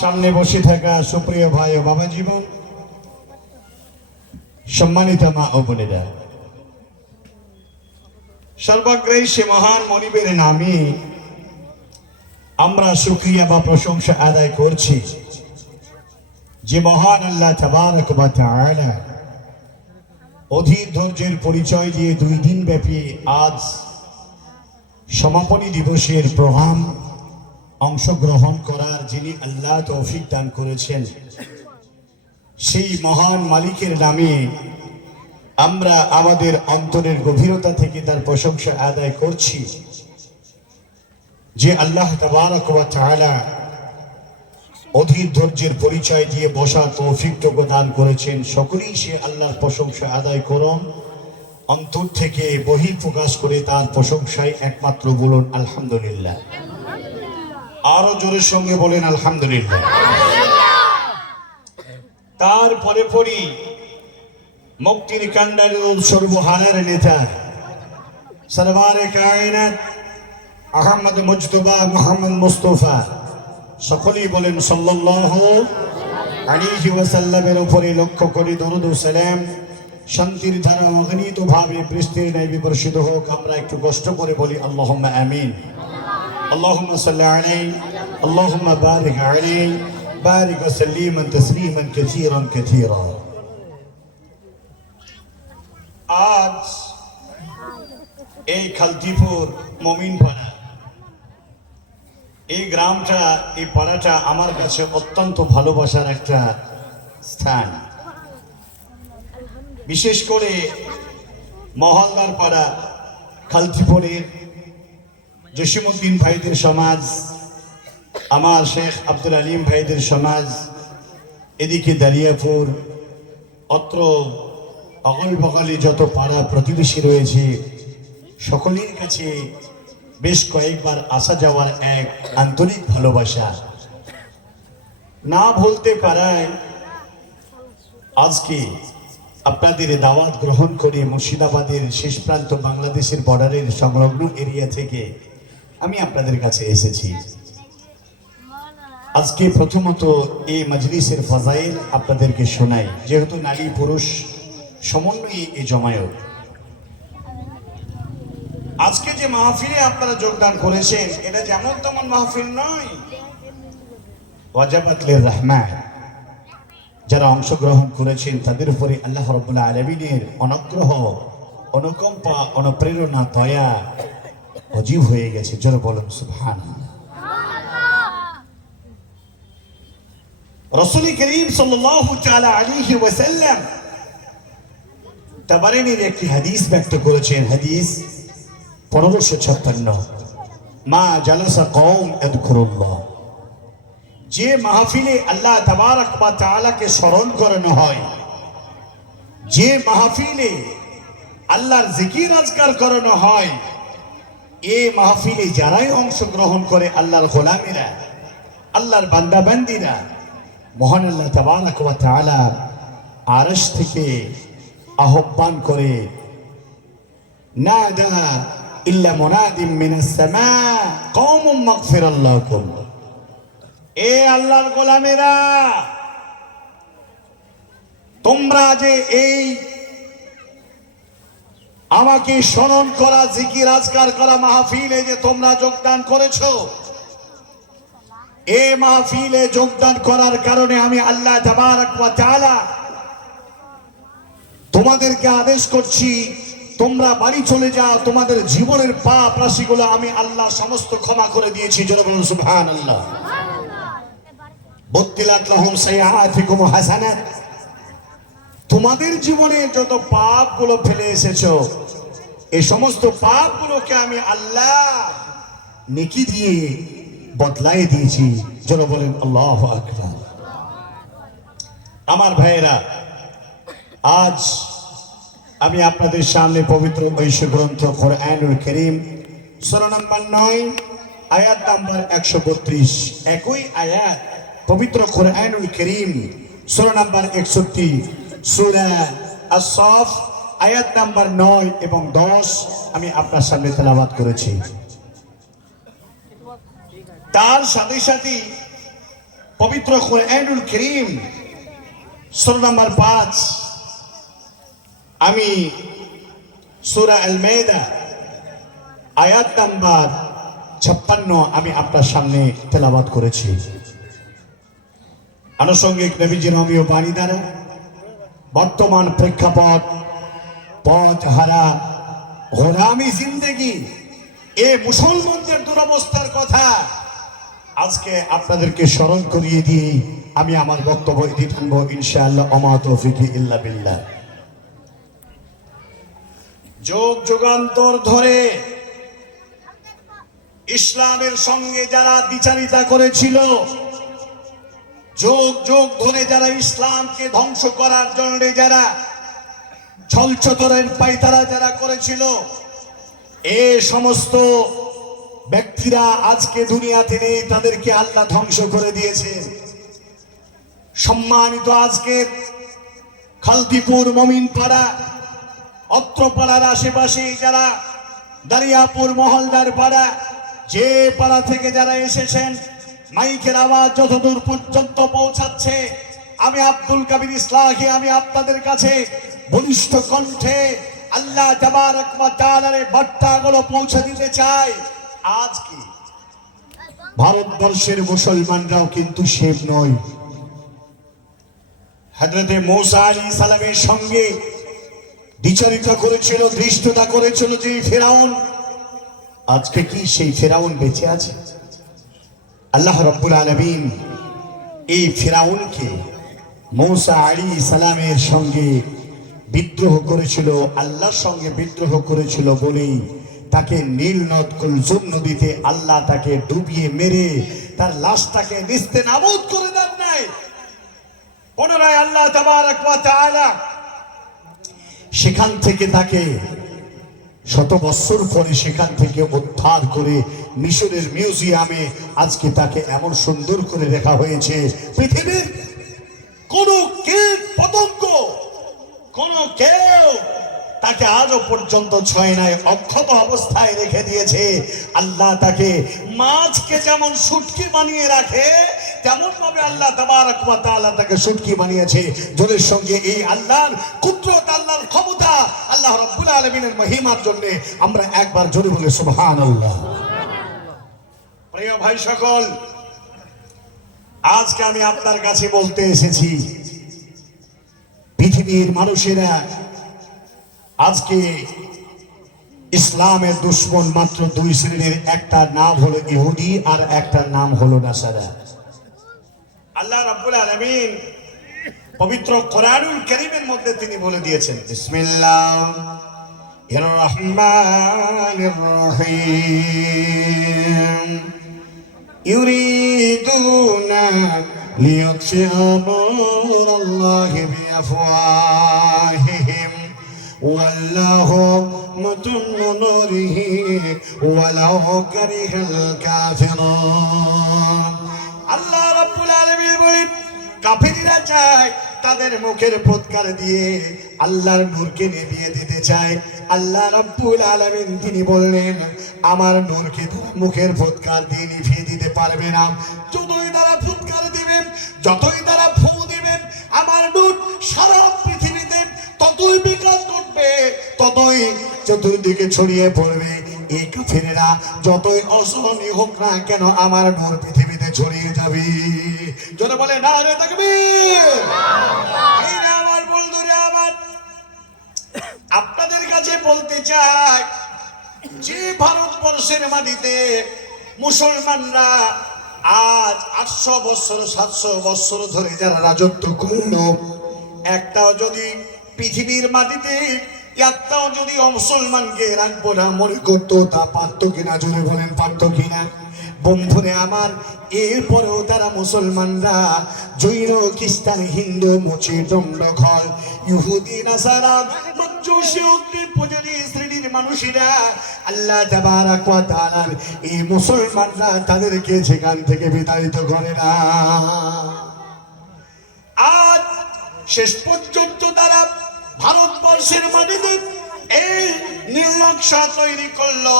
সামনে বসে থাকা সুপ্রিয় ভাই ও বাবা জীবন, সম্মানিত মা ও বোনেরা, সর্বাগ্রেই সে মহান মনিবের নামে আমরা শুকরিয়া বা প্রশংসা আদায় করছি যে মহান আল্লাহ তাবারক ওয়া তাআলা অধীর ধৈর্যের পরিচয় দিয়ে 2 দিন ব্যাপী আজ সমাপনী দিবসের প্রোগ্রাম অংশগ্রহণ করার যিনি আল্লাহ তৌফিক দান করেছেন, সেই মহান মালিকের নামে আমরা আমাদের অন্তরের গভীরতা থেকে তার প্রশংসা আদায় করছি যে আল্লাহ তাবারক ওয়া তাআলা অধীর ধৈর্যের পরিচয় দিয়ে বসার তৌফিকটুকু দান করেছেন। সকলেই সে আল্লাহর প্রশংসা আদায় করুন, অন্তর থেকে বহিঃপ্রকাশ করে তার প্রশংসায় একমাত্র বলুন আলহামদুলিল্লাহ। আরো জোরের সঙ্গে বলেন আলহামদুলিল্লাহ। তারপরে পড়ি মুক্তির কান্ডারুল সর্বহারের নেতা সরওয়ারে কায়নাত আহমদ মুজতবা মুহাম্মদ মুস্তাফা, সকলেই বলেন সাল্লাল্লাহু আলাইহি ওয়াসাল্লামের উপরে লক্ষ্য করে দরুদ ও সালাম শান্তির ধারা অগণিত ভাবে বৃষ্টির ন্যায় বিবর্ষিত হোক। আমরা একটু কষ্ট করে বলি আল্লাহুম্মা আমিন। اللهم صل عليه اللهم بارك عليه بارك وسلما تسليما كثيرا كثيرا। আজ এই খালতিপুর মমিনপাড়া, এই গ্রামটা, এই পাড়াটা আমার কাছে অত্যন্ত ভালোবাসার একটা স্থান। বিশেষ করে মহল্লার পাড়া খালতিপুরের জসিমউদ্দিন ভাইদের সমাজ, আমার শেখ আব্দুল আলিম ভাইদের সমাজ, এদিকে দালিয়াপুর, অত্র অগল বগলে যত পাড়া প্রতিবেশী রয়েছে, সকলের কাছে বেশ কয়েকবার আসা যাওয়ার এক আন্তরিক ভালোবাসা না ভুলতে পারায় আজকে আপনাদের দাওয়াত গ্রহণ করে মুর্শিদাবাদের শেষ প্রান্ত বাংলাদেশের বর্ডারের সংলগ্ন এরিয়া থেকে আমি আপনাদের কাছে এসেছি। আজকে প্রথমত এই মজলিসের ফজাইল আপনাদেরকে শোনাই, যেহেতু নারী পুরুষ সমন্বয়ে এই জমায়েত। আজকে যে মাহফিলে আপনারা যোগদান করেছেন, এটা যেমন তেমন মাহফিল নয়, ওয়াজাবাত লির রাহমান। যারা অংশগ্রহণ করেছেন তাদের উপরে আল্লাহ রাব্বুল আলামিনের অনুগ্রহ, অনুকম্পা, অনুপ্রেরণা, দয়া অজীব হয়ে গেছে। যারা বলেন সুবহানাল্লাহ। রাসূল করিম সাল্লাল্লাহু তাআলা আলাইহি ওয়াসাল্লাম তাবারানীর একটি হাদিস ব্যক্ত করেছেন, হাদিস 1556, মা জালাসা কওম ইয়াযকুরুল্লাহ। যে মাহফিলে আল্লাহ তাবারক ওয়া তাআলাকে স্মরণ করানো হয়, যে মাহফিলে আল্লাহর জিকির আজকার করানো হয়, এই মাহফিলে যারাই অংশগ্রহণ করে আল্লাহর গোলামেরা, আল্লাহর বান্দা বান্দীরা, মহান আল্লাহ তাবারক ওয়া তাআলা আরশ থেকে আহ্বান করে, নাদা ইল্লা মুনাদিম মিনাস সামা কওমুম মাগফিরাল্লাহু লাকুম। এ আল্লাহর গোলামেরা, তোমরা যে এই আমাকে স্মরণ করা, জিকির আজকার করা মাহফিলে যে তোমরা যোগদান করেছো, এই মাহফিলে যোগদান করার কারণে আমি আল্লাহ তাবারক ওয়া তাআলা তোমাদেরকে আদেশ করছি, তোমরা বাড়ি চলে যাও, তোমাদের জীবনের পাপ রাশিগুলো আমি আল্লাহ সমস্ত ক্ষমা করে দিয়েছি। যারা বলুন সুবহানাল্লাহ। বদ্দিলাত লাহুম সাইয়্যাতিকুম হাসানাত। তোমাদের জীবনে যত পাপগুলো ফেলে এসেছো, এই সমস্ত পাপগুলোকে আমি আল্লাহ নেকি দিয়ে বদলাই দিয়েছি। যারা বলেন আল্লাহু আকবার। আমার ভাইয়েরা, আজ আমি আপনাদের সামনে পবিত্র ঐশী গ্রন্থ কোরআনুল কারীম সূরা নম্বর 9 আয়াত নম্বর 132, একই আয়াত পবিত্র কোরআনুল কারীম সূরা নম্বর 61 সূরা আস-সাফ আয়াত নম্বর 9 এবং 10 আমি আপনার সামনে তেলাওয়াত করেছি। তার সাথে সাথে পবিত্র কুরআনুল কারীম সূরা নাম্বার 5, আমি সূরা আল মাইদা আয়াত নাম্বার 56 আমি আপনার সামনে তেলাওয়াত করেছি। আনুষঙ্গিক নবীজির অমীয় বাণী দ্বারা বর্তমান প্রেক্ষাপট, পথ হারা গোলামি জিন্দেগি, এ মুসলমানদের দুরবস্থার কথা আজকে আপনাদেরকে স্মরণ করিয়ে দিয়ে আমি আমার বক্তব্য ইতি টানবো ইনশাআল্লাহ। ওমা তৌফিকি ইল্লা বিল্লাহ। যুগ যুগান্তর ধরে ইসলামের সঙ্গে যারা দ্বিচারিতা করেছিল, যুগ যুগ ধরে যারা ইসলামকে ধ্বংস করার জন্য যারা ছলচতরের পায়তারা যারা করেছিল, এ সমস্ত ব্যক্তিরা আজকে দুনিয়াতে নেই, তাদেরকে আল্লাহ ধ্বংস করে দিয়েছে। সম্মানিত আজকের খালদিপুর, মমিনপাড়া, অত্র পাড়ার আশেপাশে যারা দারিয়াপুর, মহলদার পাড়া, যে পাড়া থেকে যারা এসেছেন, মাইকের আওয়াজ যতদূর পর্যন্ত পৌঁছাচ্ছে, আমি আব্দুল কাবির ইসলাহি আমি আপনাদের কাছে বলিষ্ঠ কণ্ঠে আল্লাহ তাবারক ওয়া তাআলার বার্তাগুলো পৌঁছে দিতে চাই। আজ কি ভারতবর্ষের মুসলমানরাও কিন্তু শেষ নয়। হযরতে মূসা আলাইহিস সালামের সঙ্গে দ্বিচারিতা করেছিল, ধৃষ্টতা করেছিল যে ফেরাউন, আজকে কি সেই ফেরাউন বেঁচে আছে? আল্লাহ রাব্বুল আলামিন এই ফেরাউনকে মূসা আলাইহিস সালামের সঙ্গে বিদ্রোহ করেছিল, আল্লাহর সঙ্গে বিদ্রোহ করেছিল বলেই তাকে নীল নদ কুলসুম নদীতে আল্লাহ তাকে ডুবিয়ে মেরে তার লাশটাকে নিস্তেনাবুদ করে দেন নাই। পুনরায় আল্লাহ তাবারক ওয়া তাআলা সেখান থেকে তাকে শত বছর পরে সেখান থেকে উদ্ধার করে মিশরের মিউজিয়ামে আজকে তাকে এমন সুন্দর করে রাখা হয়েছে, পৃথিবীর কোন কীট পতঙ্গ, কোন কেউ তাকে আজও পর্যন্ত ছয় নাই, অক্ষত অবস্থায় রেখে দিয়েছে। আল্লাহ তাকে মাছকে যেমন শুটকি বানিয়ে রাখে, তেমন ভাবে আল্লাহ তাবারক ওয়া তাআলা তাকে শুটকি বানিয়েছে। জলের সঙ্গে এই আল্লাহর কুদরত, আল্লাহর ক্ষমতা, আল্লাহ রাব্বুল আলামিনের মহিমার জন্য আমরা একবার জোরে বলে সুবহানাল্লাহ। প্রিয় ভাই সকল, আজকে আমি আপনার কাছে বলতে এসেছি, পৃথিবীর মানুষেরা আজকে ইসলামের দুশ্মন মাত্র দুই শ্রেণীর, একটা নাম হলো ইহুদি আর একটা নাম হলো নাসারা। আল্লাহ রাব্বুল আলামিন পবিত্র কোরআনুল কারীমের মধ্যে তিনি বলে দিয়েছেন, বিসমিল্লাহির রহমানির রহিম, ইউরিদুনা লিয়ুতফিউ নূরাল্লাহি বিআফওয়াহিহিম ওয়াল্লাহু মুতিম্মু নূরিহি ওয়ালাউ কারিহাল কাফিরুন। আল্লাহ রাব্বুল আলামিন বলেন, কাফিররা চায় তাদের মুখের ফুৎকার দিয়ে আল্লাহর নূরকে নিভিয়ে দিতে চায়। আল্লাহ রাব্বুল আলামিন তিনি বললেন, আমার নূরকে মুখের ফুৎকার দিয়ে নিভিয়ে দিতে পারবে না। যতই তারা ফুৎকার দিবেন, যতই তারা ফু দিবেন, আমার নূর সারা পৃথিবীতে ততই বিকাশ ঘটবে, ততই চতুর্দিকে ছড়িয়ে পড়বে। এই কাফিররা যতই অসহনীয় হোক না কেন, আমার নূর পৃথিবীতে ছড়িয়ে যাবে। যারা বলে নারে তাকবীর। এই না আমার বন্ধুরা, আমার আপনাদের কাছে বলতে চাই, যে ভারতবর্ষের মাটিতে মুসলমানরা আজ 800 বছর 700 বছর ধরে যারা রাজত্ব করল, একটাও যদি পৃথিবীর মাটিতে একটাও যদি মুসলমানকে রাখবো না মনে করতো, তা পারতো কিনা? জোরে বলেন, পারতো কিনা? বন্ধুরে আমার, এরপরেও তারা মুসলমানরা জৈন, খ্রিস্টান, হিন্দু, মুচি, দণ্ডখল, ইহুদি, নাসারা, মজ্জুসী, অগ্নি পূজনী শ্রেণীর মানুষেরা আল্লাহ তাবারক ওয়া তাআলার এই মুসলমানরা তাদেরকে সেখান থেকে বিতাড়িত করে না। আজ শেষ পর্যন্ত তারা ভারতবর্ষের মাটিতে এই নীলনকশা তৈরি করলো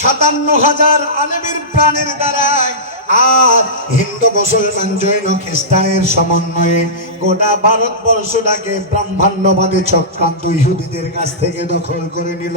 57,000 আলেমের প্রাণের দ্বারায়। আর হিন্দু মুসলমান জৈন খ্রিস্টানের সমন্বয়ে গোটা ভারতবর্ষটাকে ব্রহ্মাণ্ডবাদী চক্রান্ত ইহুদিদের কাছ থেকে দখল করে নিল।